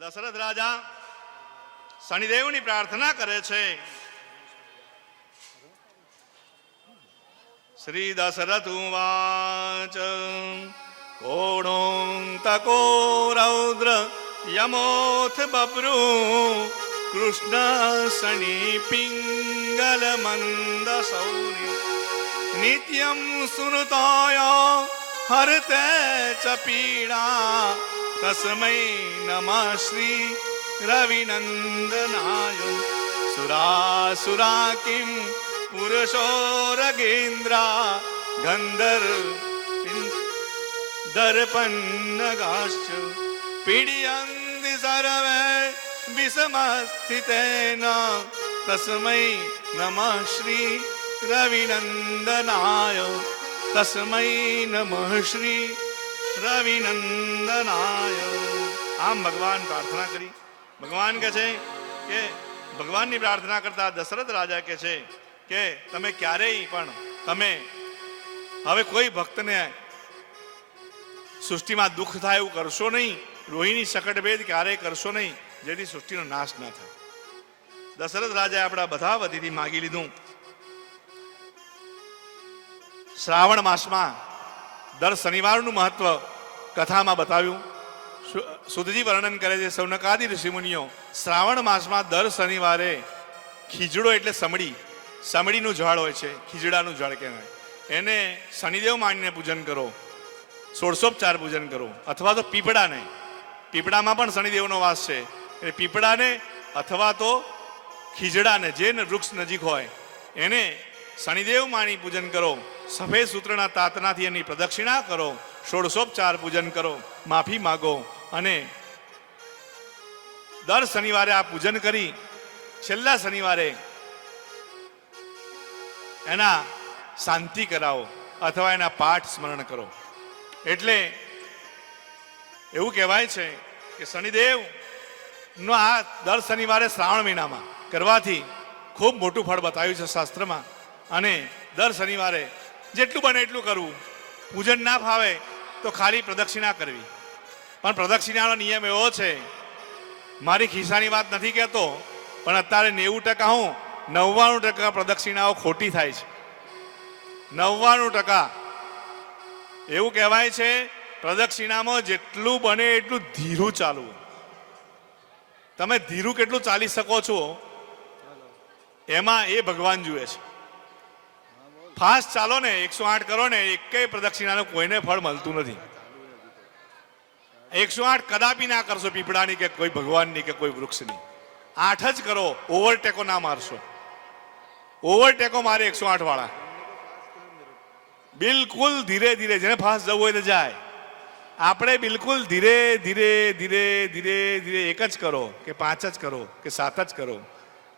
દશરથ રાજા શનિદેવની પ્રાર્થના કરે છે. શ્રી દશરથ ઉવાચ કોણોંતકો રૌદ્ર યમોથ બબ્રુ કૃષ્ણ શનિ પિંગલ મંદ સૌરી નિત્યમ સુનતાય હરતે ચ પીડા તસ્મૈ નમઃ શ્રી રવિનંદનાય સુરાસુરા કિમ પુરુષો રગેન્દ્રા ગંધર્વદર્પન્નગાશ્ચ પીડયન્તિ સર્વે વિષમસ્થિતેન તસ્મૈ નમઃ શ્રી રવિનંદનાય તસ્મૈ નમઃ શ્રી રવિનંદનાય. આમ ભગવાન પ્રાર્થના કરી. ભગવાન કહે છે કે ભગવાનની પ્રાર્થના કરતા દશરથ રાજા કહે છે કે તમે ક્યારેય પણ તમે હવે કોઈ ભક્તને સૃષ્ટિમાં દુઃખ થાય એવું કરશો નહીં. રોહિણી શકટભેદ ક્યારેય કરશો નહીં જેથી સૃષ્ટિનો નાશ ના થાય. દશરથ રાજાએ આપણા બધા વતીથી માગી લીધું. શ્રાવણ માસમાં દર શનિવારનું મહત્વ કથામાં બતાવ્યું. સુધજી વર્ણન કરે છે સૌનકાદિ ઋષિમુનિઓ શ્રાવણ માસમાં દર શનિવારે ખીજડો એટલે સમડી, સમડીનું ઝાડ હોય છે, ખીજડાનું ઝાડ કહેવાય, એને શનિદેવ માનીને પૂજન કરો, ષોડશોપચાર પૂજન કરો. અથવા તો પીપળાને, પીપળામાં પણ શનિદેવનો વાસ છે, એટલે પીપળાને અથવા તો ખીજડાને જે વૃક્ષ નજીક હોય એને શનિદેવ માની પૂજન કરો. સફેદ સૂત્રના તાતનાથી એની પ્રદક્ષિણા કરો, ષોડશોપચાર પૂજન કરો, માફી માગો અને દર શનિવારે આ પૂજન કરી છેલ્લા શનિવારે એના શાંતિ કરાવો અથવા એના પાઠ સ્મરણ કરો. એટલે એવું કહેવાય છે કે શનિદેવનો આ દર શનિવારે શ્રાવણ મહિનામાં કરવાથી ખૂબ મોટું ફળ બતાવ્યું છે શાસ્ત્રમાં. અને દર શનિવારે જેટલું બને એટલું કરવું. પૂજન ના ફાવે તો ખાલી પ્રદક્ષિણા કરવી. પણ પ્રદક્ષિણાનો નિયમ એવો છે, મારી ખિસ્સાની વાત નથી કહેતો, પણ અત્યારે 90% હું 99% પ્રદક્ષિણાઓ ખોટી થાય છે. 99% એવું કહેવાય છે પ્રદક્ષિણામાં જેટલું બને એટલું ધીરું ચાલવું. તમે ધીરું કેટલું ચાલી શકો છો એમાં એ ભગવાન જુએ છે. ફાસ્ટ ચાલો ને 108 કરો ને એકેય પ્રદક્ષિણાનું કોઈને ફળ મળતું નથી. 108 કદાપી ના કરશો પીપળાની કે કોઈ ભગવાનની કે કોઈ વૃક્ષની. 8 જ કરો, ઓવરટેકો ના મારશો. ઓવરટેકો મારે 108 વાળા. બિલકુલ ધીરે ધીરે, જેને ફાસ્ટ જવું હોય તો જાય. આપણે બિલકુલ ધીરે ધીરે ધીરે ધીરે ધીરે 1 જ કરો કે 5 જ કરો કે 7 જ કરો,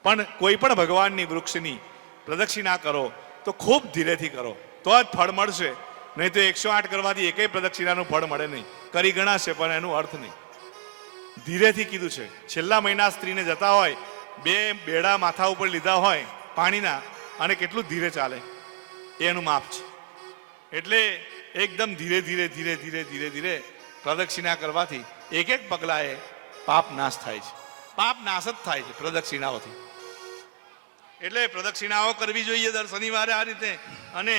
પણ કોઈ પણ ભગવાનની વૃક્ષની પ્રદક્ષિણા કરો તો ખૂબ ધીરેથી કરો તો જ ફળ મળશે. નહીં તો 108 કરવાથી એકેય પ્રદક્ષિણાનું ફળ મળે નહીં. કરી ગણાશે પણ એનું અર્થ નહીં. ધીરેથી કીધું છે. છેલ્લા મહિના સ્ત્રીને જતા હોય, 2 બેડા માથા ઉપર લીધા હોય પાણીના, અને કેટલું ધીરે ચાલે એનું માપ છે. એટલે એકદમ ધીરે ધીરે ધીરે ધીરે ધીરે ધીરે પ્રદક્ષિણા કરવાથી એક એક પગલાએ પાપ નાશ થાય છે. પાપ નાશ જ થાય છે પ્રદક્ષિણાઓથી. એટલે પ્રદક્ષિણાઓ કરવી જોઈએ દર શનિવારે આ રીતે. અને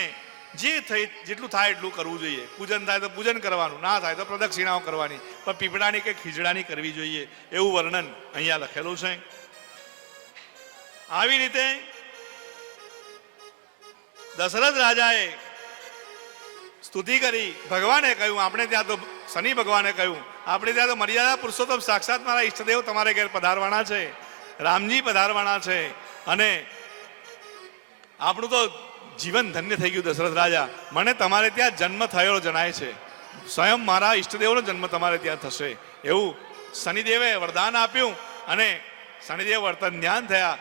જેટલું થાય એટલું કરવું જોઈએ. પૂજન થાય તો પૂજન કરવાનું, ના થાય તો પ્રદક્ષિણાઓ કરવાની, પણ પીપળાની કે ખીજડાની કરવી જોઈએ એવું વર્ણન અહીંયા લખેલું છે. આવી રીતે દશરથ રાજાએ સ્તુતિ કરી. ભગવાને કહ્યું, આપણે ત્યાં તો શનિ ભગવાને કહ્યું, આપણે ત્યાં તો મર્યાદા પુરુષોત્તમ સાક્ષાત મારા ઈષ્ટદેવ તમારે ઘેર પધારવાના છે, રામજી પધારવાના છે, અને આપણું તો જીવન ધન્ય થઈ ગયું. દશરથ રાજા, મને તમારે ત્યાં જન્મ થયો જણાય છે. સ્વયં મારા ઈષ્ટદેવનો જન્મ તમારે ત્યાં થશે એવું શનિદેવે વરદાન આપ્યું. અને શનિદેવ વર્તન ધ્યાન થયા,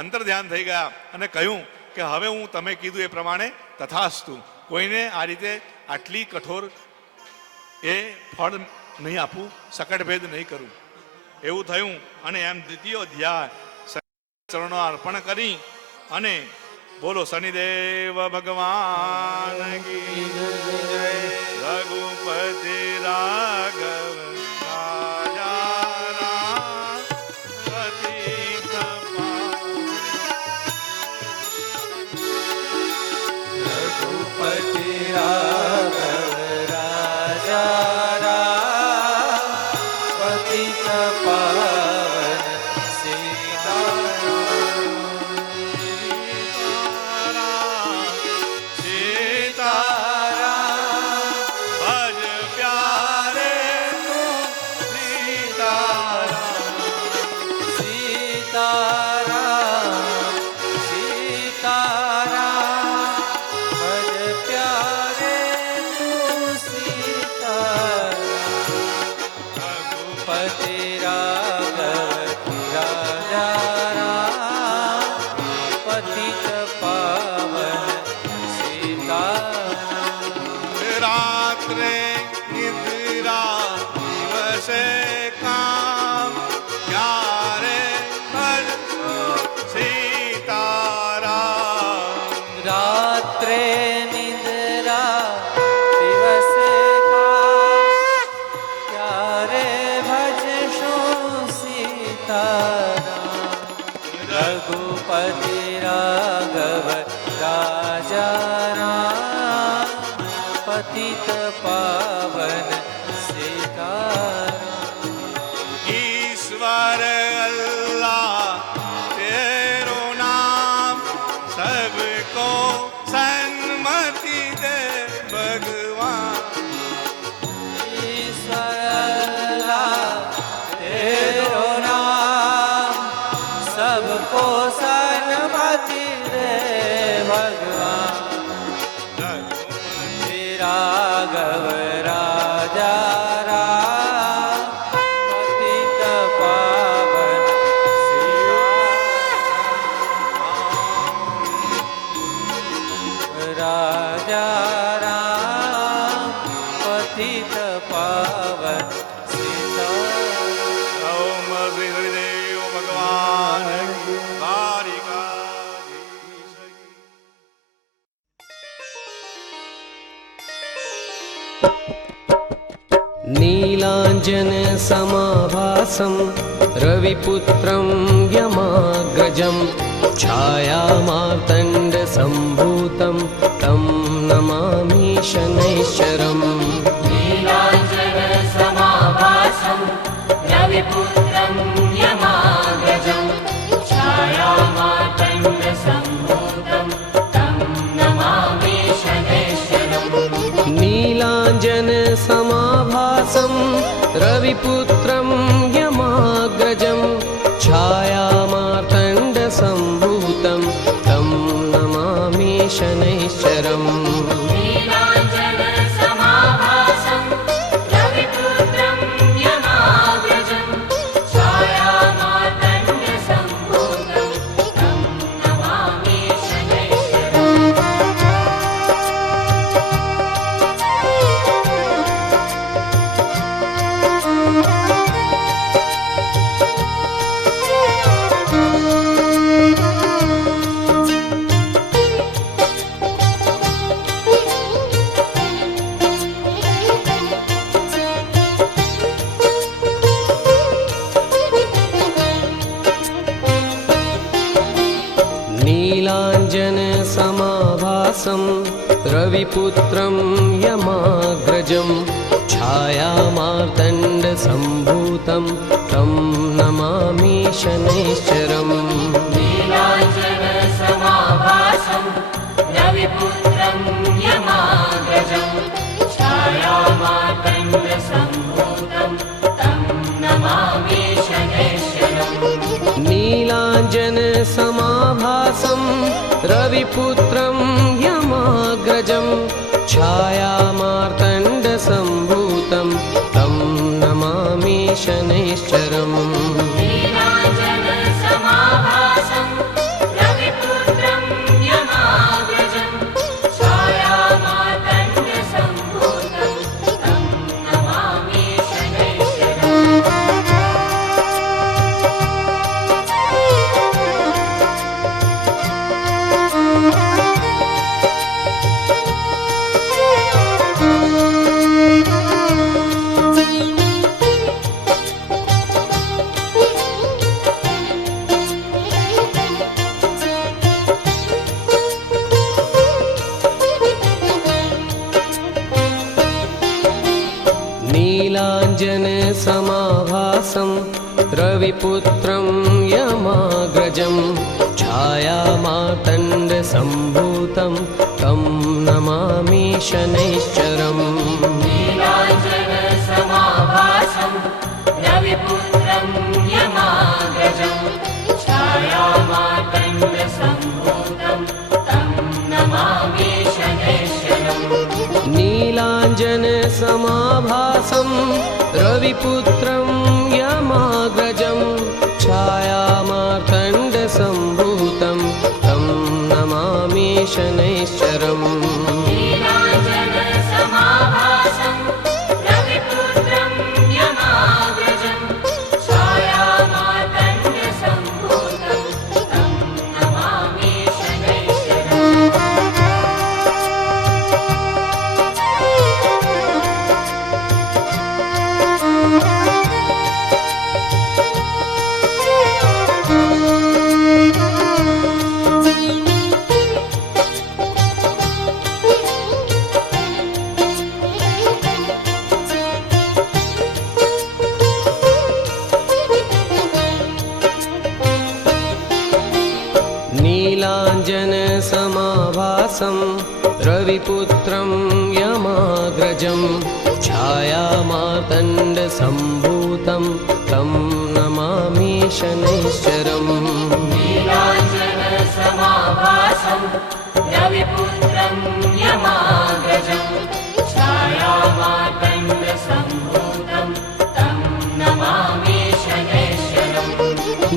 અંતર ધ્યાન થઈ ગયા અને કહ્યું કે હવે હું તમે કીધું એ પ્રમાણે તથાસ્તુ. કોઈને આ રીતે આટલી કઠોર એ ફળ નહીં આપું, શકટભેદ નહીં કરું એવું થયું. અને એમ દ્વિતીય અધ્યાય ચરણો અર્પણ કરી અને બોલો શનિદેવ ભગવાન કી જય. રઘુપતિ રાઘવ રાજા पतित पावन सीताराम। सीताराम भज प्यारे तू सीताराम। सीताराम सीताराम भज प्यारे तू सीताराम। रघुपति राघव राजा राम पतित पावन सीताराम। रात्रे निद्रा दिवसे काम प्यारे भज सीताराम। रात्रे निद्रा दिवसे प्यारे भजशो सीताराम। रघुपति राघव राजा राम पतित पावन सीताराम। ईश्वर अल्लाह तेरो नाम सबको सन्मति दे भगवान। ईश्वर अल्लाह तेरो नाम सबको सन्मति दे भगवान। रघुपति राघव राजा राम पतित पावन सीताराम। राजा राम पतित पावन सीताराम। ओम श्री हरिदेव भगवान की द्वारिकाधीश की। नीलाञ्जन समाभासं रविपुत्रं यमाग्रजं छायामार्तण्डसम्भूतं तं नमामि शनैश्चरम्। नीलाञ्जनसमाभासं रविपुत्रं यमाग्रजं छायामार्तण्डसम्भूतं तं नमामि शनैश्चरम्। नीलाञ्जन समाभासं रविपुत्रं यमाग्रजं छायामार्तण्डसम्भूतं तं नमामि शनैश्चरम्। नीलाञ्जनसमाभासं रविपुत्रं यमाग्रजं छायामार्तण्डसम्भूतं तं नमामि शनैश्चरम्। नीलाञ्जन समाभासं रविपुत्रं यमाग्रजं छायामार्तण्डसम्भूतं तं नमामि शनैश्चरम्। नीलाञ्जनसमाभासं रविपुत्रं यमाग्रजं छायामार्तण्डसम्भूतं तं नमामि शनैश्चरम्। नीलाञ्जन समाभासं रविपुत्रं यमाग्रजं छायामार्तण्डसम्भूतं तं नमामि शनैश्चरम्। नीलाञ्जनसमाभासं रविपुत्रं यमाग्रजं छायामार्तण्डसम्भूतं तं नमामि शनैश्चरम्। नीलाञ्जनसमाभासं रविपुत्रं यमाग्रजं छायामार्तण्डसम्भूतं तं नमामि शनैश्चरम् नीलाञ्जनसमाभासं रविपुत्रं यमाग्रजं छायामार्तण्डसम्भूतं तं नमामि शनैश्चरम् नीलाञ्जनसमाभासं रविपुत्रं यमाग्रजं छायामार्तण्डसम्भूतं तं नमामि शनैश्चरम् नीलाञ्जनसमाभासं रविपुत्रं यमाग्रजं छायामार्तण्डसम्भूतं तं नमामि शनैश्चरम् नीलाञ्जनसमाभासं रविपुत्रं यमाग्रजं छायामार्तण्डसम्भूतं तं नमामि शनैश्चरम् नीलाञ्जनसमाभासं रविपुत्रं यमाग्रजं छायामार्तण्डसम्भूतं तं नमामि शनैश्चरम्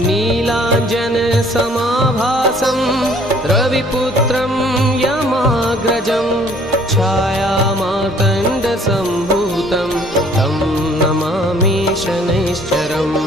नीलाञ्जनसमाभासं रविपुत्रं यमाग्रजं छायामार्तण्डसम्भूतं तं नमामि शनैश्चरम्